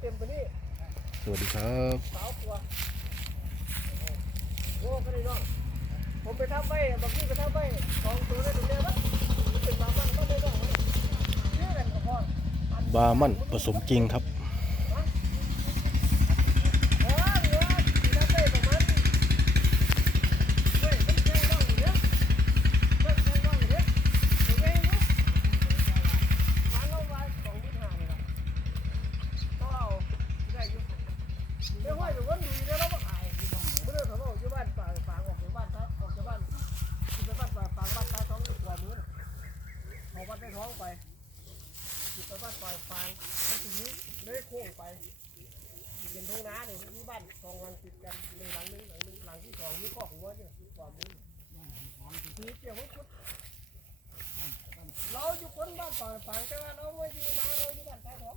เต็มตัวนี้สวัสดีครับสาวตัวโอ้ก็ได้น้องผมไปทำไว้บางทีไปทำไว้สองตัวได้ตัวเดียววะเป็นบามันก็ได้น้องเยอะกันก็พอบามันผสมจริงครับ เออเดี๋ยวที่ทำไว้ประมาณเฮ้ยมันแข็งบ้างอยู่เนี่ยมันแข็งบ้างอยู่เนี่ยเดี๋ยวไงเนี่ยร้านเราไว้สองพันห้าเลยนะต้องเอาได้อยู่ เดี๋ยวว่าอยู่วันดีเดี๋ยวเรามาขายเมื่อเขาบอกอยู่บ้านฝางฝางออกจากบ้านท้าออกจากบ้านอยู่ไปบ้านฝางฝางบ้านท้าท้องอยู่กว่ามือน่ะเอาบ้านได้ท้องไป อยู่ไปบ้านฝางฝางแล้วทีนี้เลยโค้งไปอยู่เป็นทุ่งนาเนี่ยที่บ้านสองหลังติดกันในหลังนึงหลังนึงหลังที่สองมีข้อของวัวเนี่ยอยู่กว่ามือทีเกี่ยวกับพุทเราอยู่คนบ้านฝางฝางแต่ว่าเราไม่อยู่นาเราอยู่บ้านท้ท้อง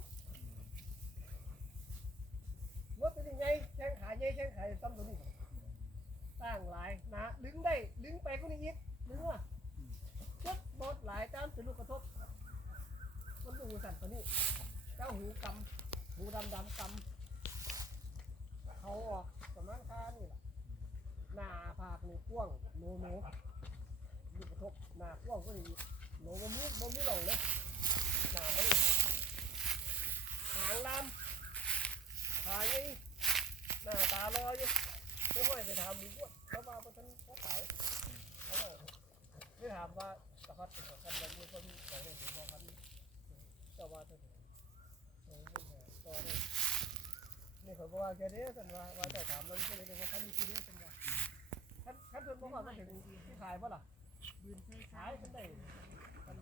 ว่าเป็นยังไงแข้งขาใหญ่แข้งขาซ้ำตัวนี้สร้างหลายนะลึงได้ลึงไปก็นี่อีกลึงว่ะจุดบดหลายตามเป็นลูกกระทบ มันดูสัตว์ตัวนี้เจ้าหูกำหูดำดำกำเขาออกประมาณค่านี่แหละหน้าผากนี่กว้างโนโนลูกระทบหน้ากว้างก็นี่อีกโนบ่มีบ่มีหลงเลยหน้าไม่หางดำขายยังหน้าตารออยู่ไม่ค่อยไปถามดีกว่าเพราะว่ามันเขาขายเขาบอกไม่ถามว่าสะพัดเป็นของกันวันนี้ก็มีของได้ถึงบอกกัน จ้าว่าเท่าไหร่ต่อได้นี่เขาบอกว่าแกเด้สันว่าว่าแต่ถามมันก็เลยว่าคันมีกี่เด้สันว่าคันคันเพิ่นบอกว่ามันถึงที่ขายป่ะล่ะขายกันได้กัน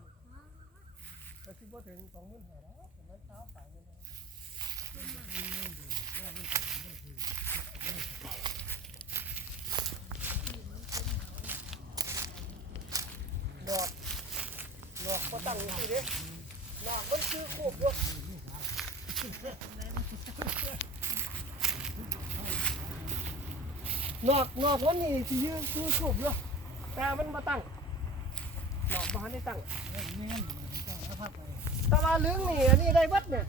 ก็คิดว่าถึงสองหมื่นห้าแล้วแต่มันเช้าขายเงินได้ดอกดอกก็ตั้งอยู่ที่นี้ นอกมันคือคูบอยู่นอกนอกวันนี้ที่ยืนคือคูบอยู่แต่มันมาตั้งดอกมาได้ตั้งแตว่าเลืองนี่อันนี้ได้วัดเนี่ย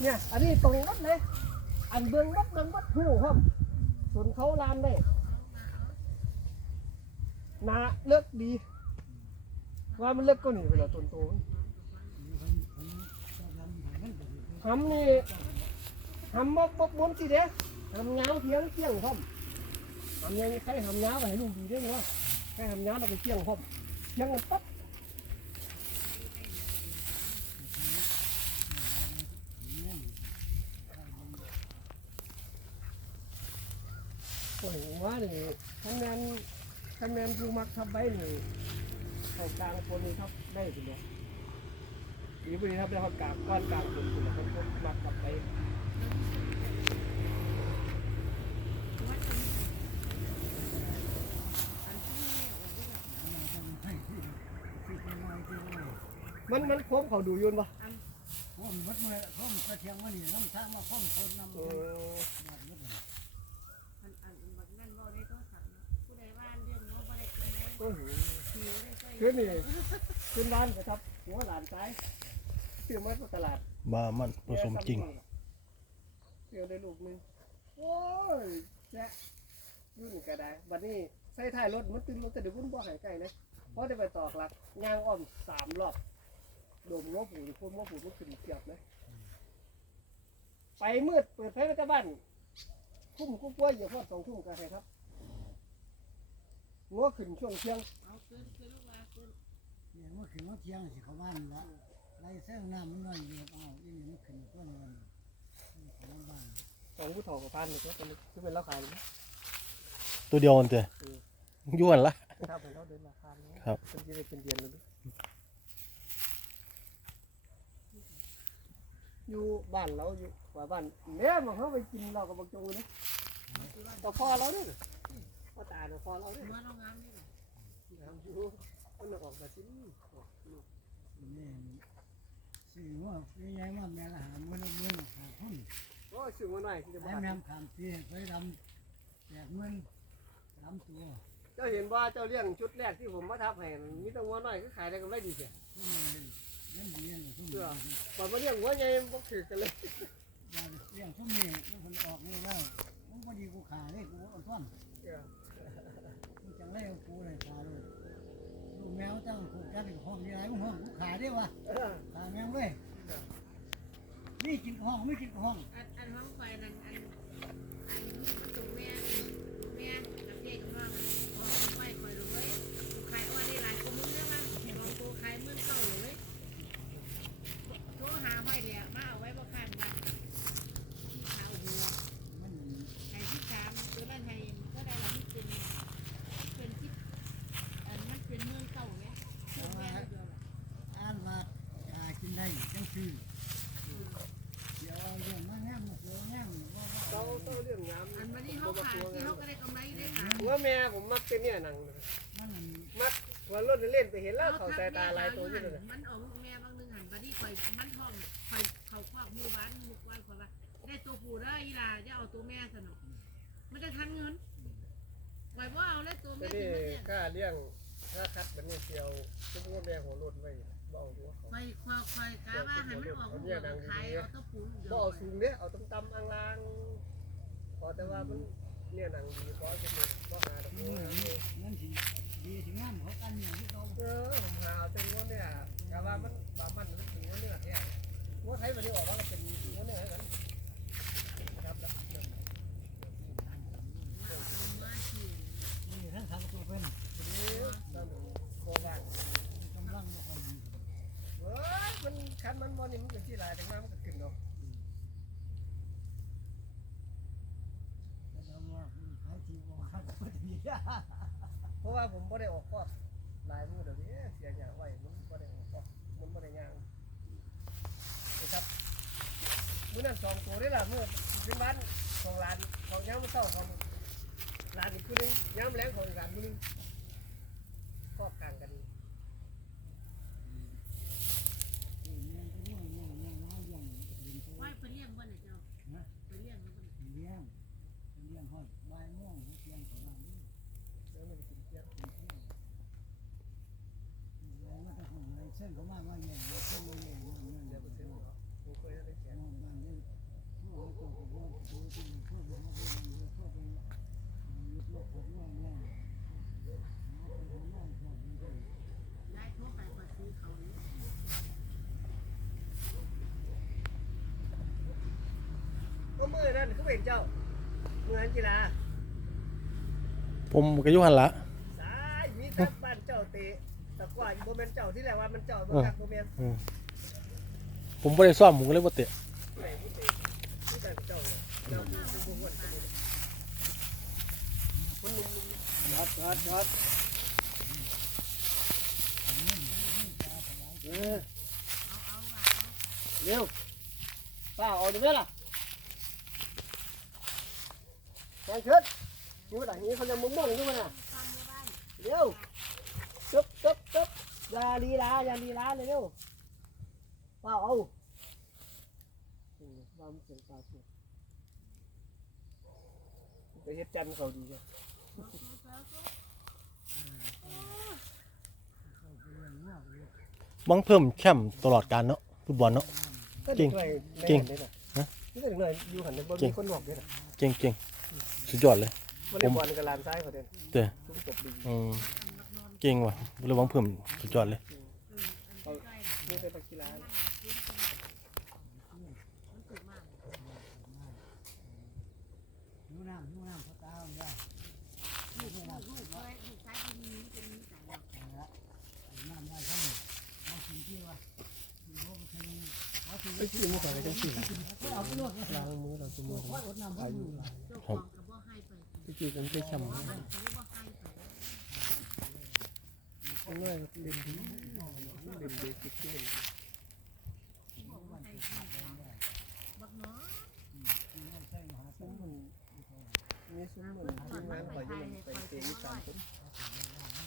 เนี่ย อันนี้ตรงวัดเลยอันเบื้องวัดเบื้องวัดหูครับส่วนเขาลานได้นาเลิกดี ว่ามันเล็กก็หนีไปแล้วตนโตมัน หำนี่หำบกบกบนสิเด้หำเงาเทียงเที่ยงพร้อมหำยังใครหำเงาไปให้ลูกดีด้อเนาะใครหำเงาเราไปเที่ยงพร้อมเที่ยงกันปั๊บโอ้ยว่านี่คะแนนคะแนนผู้มักทำใบนี่เข้ากลางคนนี้ครับได้สิเลย อีกวันนี้ครับได้ข้ากลางก้อนกลางคนคุณคนก็มากลับไปมันมันโค้งเขาดูยุ่นปะพ่อมวัดมาพ่อมกระเทียงมานี่น้ำชามาพ่อมคนน้ำเออมันอันอันบักนั่นบ่ได้โทรศัพท์เนาะผู้ใดว่าเรื่องบ่ได้เป็นไรโอ้โหผิวได้ใส่ขึ้นนี่ขึ้นบ้านไปครับหัวหลานซ้าย ซื้อมาจากตลาดบามันผสมจริงเดี๋ยวได้ลูกหนึงโอ้ยแจ๊ะยุ่นก็ได้บัดนี้ใส่ท้ายรถมันตื่นรถแต่เดี๋ยวพุ่นบ่ใหายใกล้นะเพราะได้ไปตอกหลักยางอ้อมสามรอบโดมง้อผูหรือพุ่นง้อผูมันขึ้นเกียบนะไปมืดเปิดไฟไว้ที่บ้านทุ่มกุ้งกล้วยอย่าพอดสองทุ่มกันครับง้อขึ้นช่วงเที่ยง เอาขึ้นขึ้นลูกว่าขึ้นเนี่ยมันขึ้นมาเทียงสิเขาบ้านละ ไล่เส้นน้ำมันน้อยเดียวเอาอีนี่มันขึ้นต้นเงินของบ้านสองผู้ถอกับพันนี่ก็เป็นคือเป็นราคาเลยนะตัวเดียวกันเตะย้วนละถ้าเป็นเราเดินราคาเนี้ครับ เป็นที่ได้เป็นเดือนเลยดิอยู่บ้านเราอยู่กว่าบ้านแม่บอกเขาไปกินเรากับบางจงเลยต่อพ่อเราด้วยพ่อตาต่อพ่อเราด้วยมาโรงงานนี่ทำอยู่มันออกมาสินี่ สื่อว่าเป็นไงว่าแม่ละหาเมื่อเมื่อขาดทุนโอ้ยซื้อมาหน่อยที่จะไอ้บ้านแม่ขามปีไปดำแจกเงินลำตัว เจ้าเห็นว่าเจ้าเลี้ยงชุดแรกที่ผมมาทับให้มีแต่วัวน้อยก็ขายได้กันไม่ดีเสียเงินดีเลยทุกเสื้ออย่างก่อนมาเลี้ยงวัวใหญ่บ่ถือกันเลยยาลี้ยงช่วงนี้มันคนออกเลยแล้วมันพอดีกูขาเลยกูอ่อนต้อนเออมึงจังไรกูเลยขาเลยลูก แมวตั้งผูกกันอีกห้องนี่ไรมึงห้องกูขายได้วะขาแมวเลยนี่กินห้องไม่กินห้องอันอันห้องไฟนั่นอันอันนี้ตัวแม่แม่กับเด็กน้องอะบอกไฟคอยเลยกูขายว่าได้หลายกูมึงได้มั้งลองกูขายมึงเข้าเลยโทรหาไฟเดียมาเอาไว้บ่คันนะที่ขาวหัว มัน ไอ้ที่สามตัวนั้นไทยก็ได้ละที่เป็นเป็นที่อันมันเป็นเมืองเก่าไงเมืองแม่เดียว อ่านว่าขากินได้จังซื้อเดี๋ยวเอาเรื่องมาแง่มาเสือแง่ว่า เรา ว่า ต้องเรื่องงาม อันวันนี้เขาขายที่เขาก็ได้กำไรได้ขาย ว่าแม่ผมมัก เป็นเนี่ยหนังมันมักวันรถเล่นไปเห็นแล้วเขาสายตาลายตัวอยู่เลยมันออกลูกแม่บางนึงหันบัดนี้คอยมันท้องคอยเขาควักมือบ้านมุกวันคนละได้ตัวผู้ได้อีลาจะเอาตัวแม่สนุกมันจะทันเงินไว้ว่าเอาแล้วตัวแต่แม่นี่ที่มันเนี่ยค่าเลี้ยงค่าคัดแบบนี้เดียวทุกว่าแม่หัวรถไว้บ่เอาหัวเขาคอยคอยคอยกะว่าให้มันออกลูกเดียวขายเอาตัวผู้เดียบ่วเอาสูงเนี้ยเอาตำตำอังลางพอแต่ว่ามัน เนี่ยหนังดีพอจะมีบ่หาดอกบัวนั่นสิดีถึงงามเขากันอย่างที่เขาเออผมหาเอาเป็นว่าเนี่ยกะว่ามันบามันมันถึงว่าเนี่ยเนี่ยว่าไทยวันนี้ออกว่าเป็นว่าเนี่ยกันนะครับนี่ทั้งทางตัวเป็นนี่ตั้งโคราชกำลังบ่ค่อยดีเฮ้ยมันคันมันบ่นี่มันเก็ที่ลายแต่มันขึ้นเนาะ แต่ทำว่าขายที่บ่คัดบ่ดี เพราะว่าผมไม่ได้ออกคอกลายมือเดี๋ยวนี้เสียอย่างไว้มันบ่ได้ออกคอกมันบ่ได้ยางนะครับมื้อนั้นสองตัวได้ละมื้อเป็นบ้านของร้านของยามมื้อเช้าของร้านอีกคู่นึงยามแลงของอีกร้านคู่นึงคอกกลางกัน นี่แม่ก็ยังยังยังน้อยยังเรียนตัว ไหว้ไปเลี้ยงบ่เนี่ยเจ้าไปเลี้ยงบ่เนี่ย เลี้ยงเลี้ยงฮอดบ่ายโมงเที่ยงประมาณนี้ แล้วมันกินเที่ยง แล้วมันก็ คงเลยเส้นเขามาว่าแย่เส้นบ่แย่นั่นนั่นเดี๋ยวไปซื้อเนาะผมเคยได้แขนบ้านนี้ทั่วตัวก็บ่ดูที่ทั่วบ่บ่ทั่วไปยึดโลกผมว่าแย่เอาไปของน้องของมันก็ได้ทั่วไปกว่าซื้อเขาเนี่ยก็มื้อนั้นคือเป็นเจ้ามื้อนั้นกีฬาผมก็อยู่หันละสายมีทักบ้านเจ้าเตะแต่ กว่าบ่แมนเจ้าที่แรกว่ามันเจ้าบ่คักบ่แม่นผมบ่ได้ซ่อมผมก็เลยบ่เตะเตะที่แต่เจ้าที่เจ้าอยู่บ่ม่วนกันเลยคนหนุ่มๆยอดยอดยอดเออเอาเอาว่ะเร็วป้าเอาดูไหมล่ะแข่งขึ้นอยู่ไหนนี้เขาจะมุ่งมุ่งอยู่มั้ยน่ะเร็ว อย่าลีลาอย่าลีลาเลยเร็วป้าเอาอืมว่ามันเสียงตาสุดไปเฮ็ดจันทร์เขาดีจ้ะบังเพิ่มแคมป์ตลอดการเนาะฟุตบอลเนาะ ก็จริเด็งกหน่อยจริงแม่นเลยน่ะฮะ นี่ก็เด็กหน่อยอยู่หันในบ่จริมีงคนบอกด้วยน่ะเก่งเก่งสุดยอดเลย วันนี้บอลกับลานซ้ายเขาเด่นเด้อทุกจบดีอืม เก่งว่ะเลยบังเพิ่มสุดยอดเลยเขานี่เป็นนักกีฬามันถูกมากดูน้ำดูน้ำเขาตาเนี่ยลูกลูกเคยลูกซ้ายเป็นนี้เป็นนี้แต่ว่าเอาละน้ำได้เท่านี้เอาสิ่งที่ว่าที่ว่าไปทะเลเอาสิ่งไอ้ที่มันใส่ไปจังซี่น่ะที่เอาไปลวกเลยล้างมือเราจะมือว่าอดน้ำไว้อยู่หลายเจ้าขอ งกับบ่ให้ไปไอ้ที่ผมเคยช้ำบ่ให้เขาบ่ให้ไปข้างนอกเล่นดีเล่นเบสิกเล่นบอกว่าให้ให้บักเนาะที่ว่าใช่มหาสซุ้มุมทรมันมีซุ้มมันที่งานคอยยืนไปเตะที่สามคน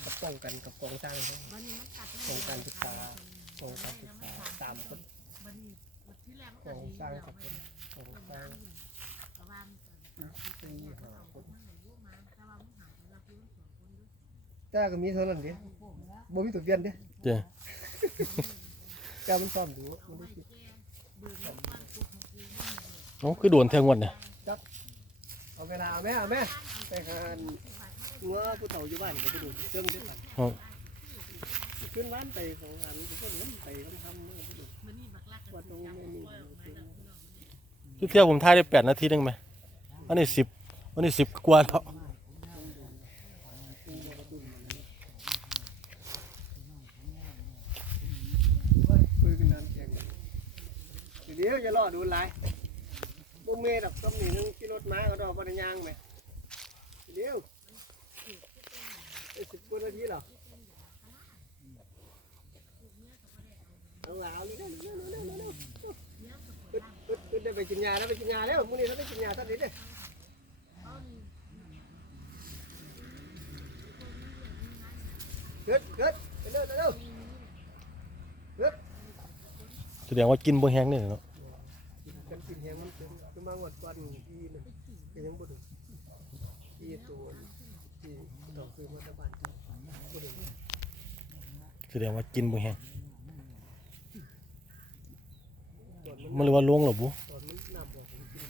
กับป้องกันกับกองสร้างเขาวันนี้มันตัดของการศึกษาของการศึกษาสามคนวันนี้ที่แรกองสร้างกับคนกองสร้างประมาณสี่ห้าคนแต่ว่ามึงหายไปแล้วคือสองคนด้วยแต่ก็มีเท่านั้นดิ บ่มีตัวเปลี่ยนดิเด้อแต่มันซ่อมดูมันไม่ได้คิดแก้ดื่มน้ำมันกูของกูไม่เลยน้องคือโดนเทงวดเนี่ยเอาเวลาเอาแม่เอาแม่ไปหางัวผู้เฒ่าอยู่บ้านก็ไปดูเครื่องด้วยกันอ๋อขึ้นร้านไปของหันก็เหมือนไปทำทำเมื่อไปดูมันนี่บักลักวัดตรงนี้ไม่มีทุกเที่ยวผมถ่ายได้แปดนาทีนึงไหมวันนี้สิบวันนี้สิบกว่าแล้วคุยกันนานแข่งเดี๋ยวจะรอดูไลน์บุ้มเมย์ดอกต้มนี่นึงขี่รถม้าก็ดอกปัญญางไหมเดี๋ยวสิบกว่านาทีหรอเอาหลาวนี่ได้เร็วเร็วเร็วเร็วขึ้นได้ไปกินยาแล้วไปกินยาแล้วมื้อนี้เราไปกินยาท่านนี้เด้เกิดเกิดเร็วเร็วเร็วเกิดแสดงว่ากินบ่แห้งเนี่ยเนาะ กันกินแหงมันเป็นคือมาวันวันอีนึงก็ ยังบ่ถึงอีตัวที่ต้องซื้อมาจากบ้านบ่ถึงแสดงว่ากินบ่แห้งตอนมัมันนเรียกว่าลวงเหรอบุตอนมันน้ำบอกผมกิน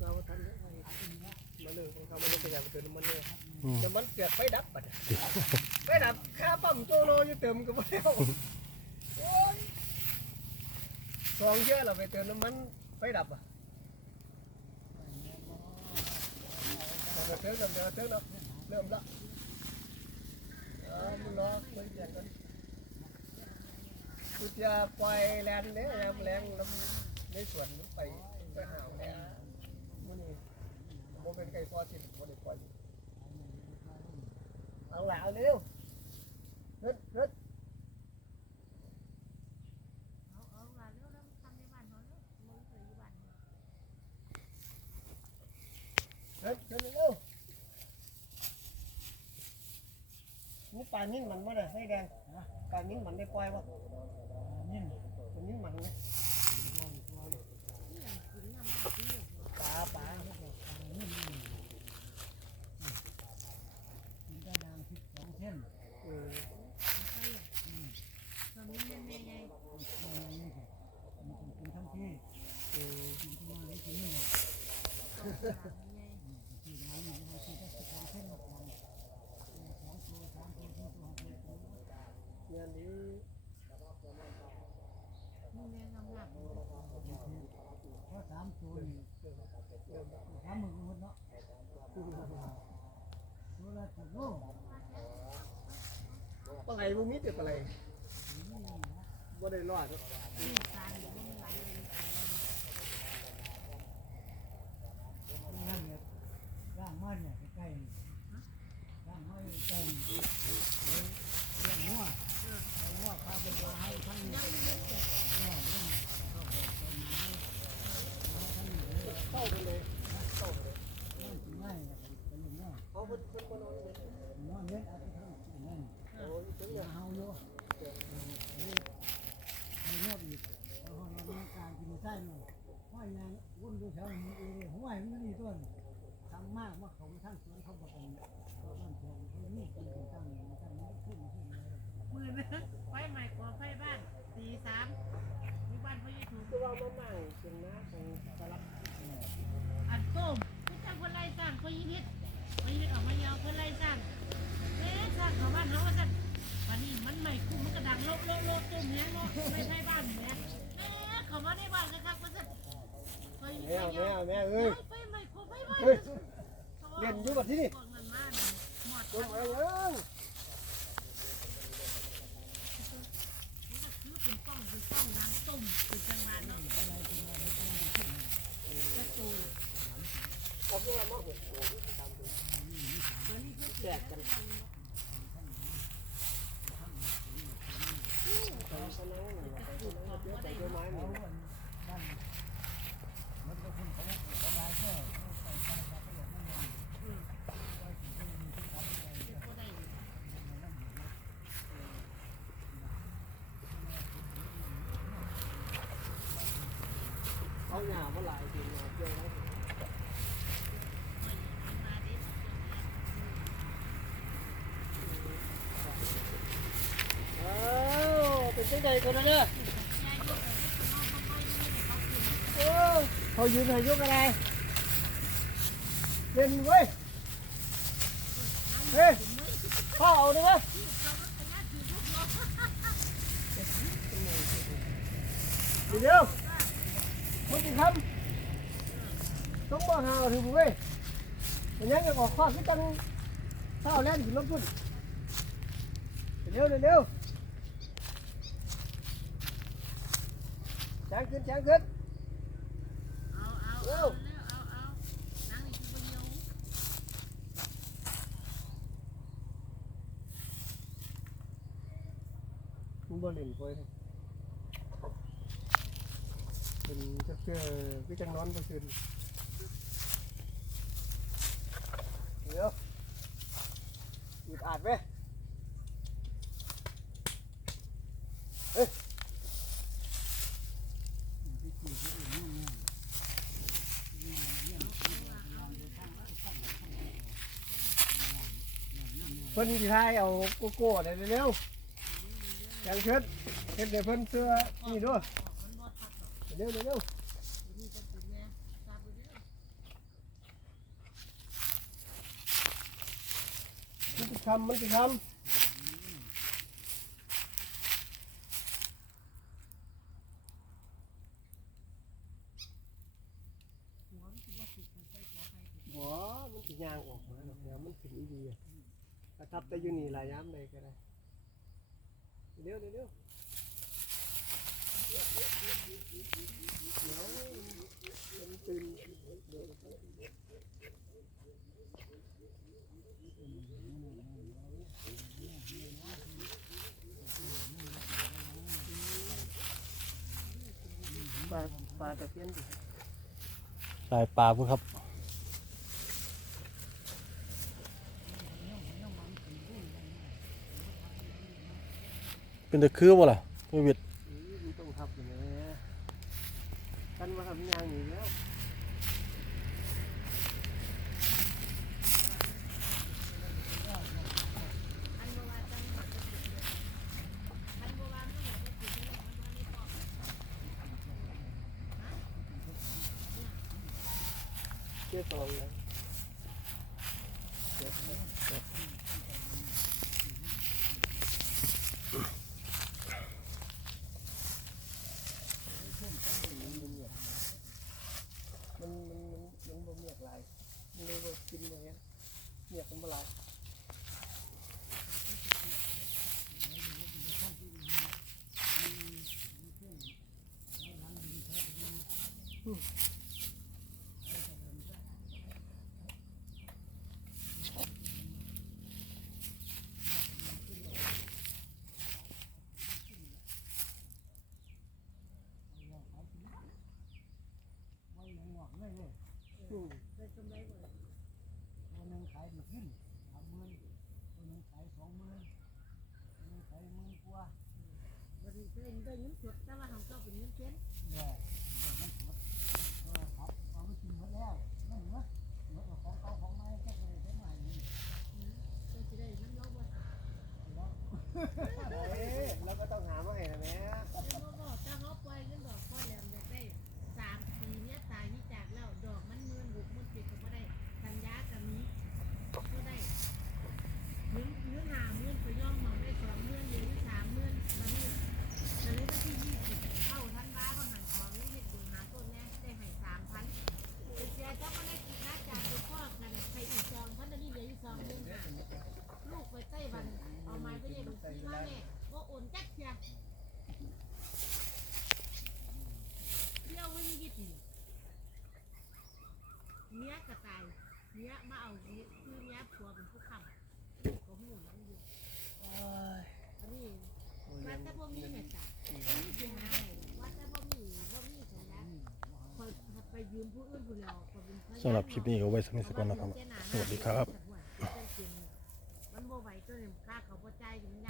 เราทันได้มาเรื่องของเขามันเป็นอย่างเป็นมันเนี่ยอืมจะมันเกิดไฟดับบัดไฟดับค่าปั๊มโจโลอยู่เติมก็บ่แล้วโอ้ยสองเชื่อเราไปเติมน้ำมันไฟดับอะ เดี๋ยวเติมเดี๋ยวเติมเนาะเริ่มละเออมันรอคุยกันกันกูจะปล่อยแลนเนี่ยแรงน้ำในสวนไปไปหาแม่มื้อนี้ผมเป็นไก่ซอสที่มได้ปล่อยเอา lại เอาร็ว rít rít เอาเอาว่าเร็วแล้วทำในบ้านเขาเร็วมึงเคยอยู่บ้าน rít rít ร็วนี่ปลานิ่งมันมั้ยให้ แดงปลานิ่งมันได้ปล่อยป่ะนี่ปลานิ่งมันไหมปลาปลา กินได้ดังสิบสองเส้น เออ ตอนนี้แม่แม่ไง มันนี่สิมันกินทั้งที่ เออ กินทั้งวันกินนี่ ไง กินน้ำมันกินได้สิบสองเส้นสองสองตัวสามตัวสี่ตัวห้าตัว เนี่ยนี้ มึงแม่งำหลัก เพราะสามตัวนี่สามหมื่นหมดเนาะตัวละสิบโล ปลาไหลพวกนี้เป็นปลาไหลบ่ได้รอดร่างเนี่ยร่างมันเนี่ยใกล้ๆร่างมันใกล้ๆเรื่องหัวเอาหัวพาไปมาให้ทั้งนี้ เข้าไปเลย ง่ายเป็นอย่างนี้ เอาเพิ่นเพิ่นบ่นอนเลย นอนเล่นอะไรทั้งนั้น โอ้ยถึง อย่าเฮาโยให้รอบอีกเอาห้องน้ำการกินใช่หน่อยห้อยยังวุ่นดูแถวนี้เอง ห้อยมันนี่ต้นทำมากว่าเขาทั้งสวนเขาบอกกันบ้านแถวเขานี่กินกันตั้งตั้งนี้ขึ้นขึ้นมือนะไฟใหม่ก่อไฟบ้านตีสามมีบ้านพ่อยี่ถูกคือว่ามานั่งเป็นน้าของสลับอันต้มพี่จ้างคนไล่สร้างพ่อยี่พิษพ่อยี่พิษออกมายาวคนไล่สร้างเอ๊ะสร้างเขาบ้านเขาว่าสั่นวันนี้มันใหม่คุ้มมันกระดังโลโลโลต้มแห้งโลไม่ใช่บ้านแม่เอ๊ะเขามาได้บ้านกันครับว่าสั่น แม่ยาวแม่แม่เอ้ยไฟใหม่คุ้มไฟใหม่เล่นอยู่บัดที่นี่พวกมันมาเนี่ยหมดลงมายังคือเป็นป้องเป็นป้องนางต้มเป็นจังหวะเนาะจะตูเอาพวกเรามาหกโอ้ยตามตัวแจกกันตอนนั้นตอนนั้นเยอะแต่เยอะไม้หมด มันก็คนเขาเขาลายแค่ใส่ใจเขาก็อย่างนั้นนอน ก็ได้ เอา หญ้ามาหลายทีหญ้าเจ้ อย่างนี้ยังออกข้อที่จังเท่าแล่นถึงรถพุ่นเร็วเร็วแจ้งขึ้นแจ้งขึ้นเอาเอาเอาแล้วเอาเอานั่งอีกทีเดียวมึงบ่เล่นไปเป็นจะเจอพี่จังนอนก็คืนเดี๋ยว อึดไหมเอ้ยเพิ่นที่ทายเอาโกโก้ได้เร็วๆอย่างเชิดเฮ็ดให้เพิ่นเสื้อนี่ด้วยเร็วๆ เร็วๆมันจะทำมันจะทำบ่มันสิย่างออกมาดอกเดี๋ยวมันขึ้นอีดีอะประทับแต่อยู่นี่หลายยามใดก็ได้เร็วๆเร็วเดี๋ยวมันตื่นเดี๋ยว ปลาปลาตะเพียนดิสายปลาพุ่นครับเป็นตะคือบ่ล่ะไม่เวียด มันต้องทับอย่างนี้กันว่าทำยางหนีแล้ว อันโบราณจังหวัดอันโบราณจังหวัดก็คือมันไม่พอ เชื่องเลยมันมันมันมันบ่เมียกหลายมันเลยบ่กินอย่างเงี้ยเมียกมันบ่หลาย ไม่ยังหวังเลยเลย อืมเป็นสมัยก่อนตัวหนึ่งขายดีขึ้นสามหมื่นตัวหนึ่งขายสองหมื่นตัวหนึ่งขายหมื่นกว่า บริเวณได้เงินสดตว่าของเจ้าเป็นเงินเฟ้น เนี่ยเดี๋ยวมันสดเออครับเอาไปกินหมดแล้วนั่นหมดหมดของเก่าของใหม่ก็เลยใช้ใหม่นี่ ก็จะได้น้ำร้อนว่า แล้ว เอ้ยแล้วก็ต้องหามาให้นะแม่ แต่ว่าบอกถ้าเขาปล่อยเงินดอกพ่อแหลมอยากได้สามปีเนี้ยตายนี่จากแล้วดอกมันหมื่นหกหมื่นเจ็ดก็ไม่ได้สัญญากับนี้ก็ได้เงินเงินหาหมื่นไปย่อมมองได้สองหมื่นเหลืออยู่สามหมื่นมานี่จะเลยที่ยี่สิบเข้าทันร้ายบางหันของนี่เห็ดบุญหาต้นแน่ได้ให้สามพันเสียเจ้าก็ได้กินน้าจากตัวพ่อกันใครอีกซองพันอันนี้เหลืออยู่ซองหมื่นห้าลูกไปไต้หวันเอาไม้ไปเย็นที่มาแม่ว่าโอนจักเทีย เที่ยววิ่งยิบนี่เนี้ยกระต่าย เนี้ยมาเอาเนี้ยคือเนี้ยผัวเป็นผู้ขับก็หูน้ำอยู่อ้ยนี่วัดแต่บ่มีเนี่ยจ้ะนี่คือหาวัดแต่บ่มีบ่มีสัญญาคอยไปยืมผู้อื่นผู้เดียวก็เป็นสำหรับคลิปนี้ก็ไว้สมิสก่อนนะครับ สวัสดีครับ มันบ่ไหวตัวนี้ค่าเขาบ่จ่ายถึงยาก